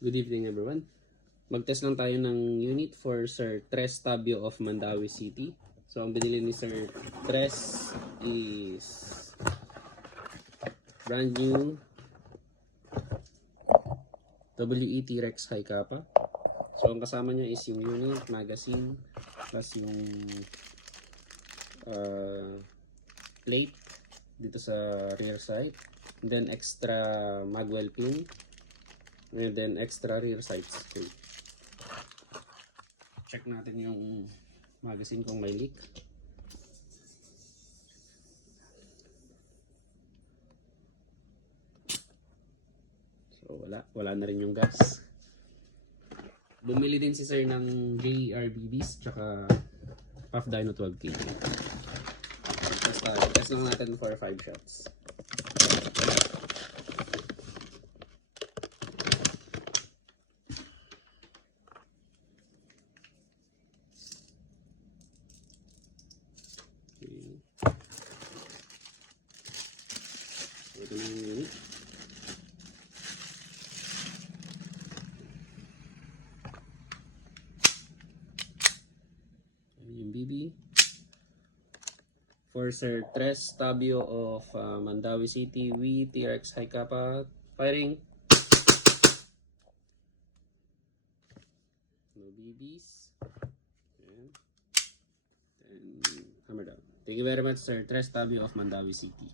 Good evening everyone. Mag-test lang tayo ng unit for Sir Tres Tabio of Mandawi City. So ang binili ni Sir Tres is brand new WET Rex High Kappa. So ang kasama niya is yung unit, magazine, plus yung plate dito sa rear side. And then extra magwell pin. And then extra rear side screw. Check natin yung magazine kung may leak. So wala na rin yung gas. Bumili din si sir ng JRBBs tsaka Puff Dyno 12K. Test lang natin for 5 shots. Ito na yung unit. Yung BB for Sir Tres Tabio of Mandawi City, WET Rex High Kappa. Firing. No BBs. And hammer down. Thank you very much, Sir Tres Tabio of Mandawi City.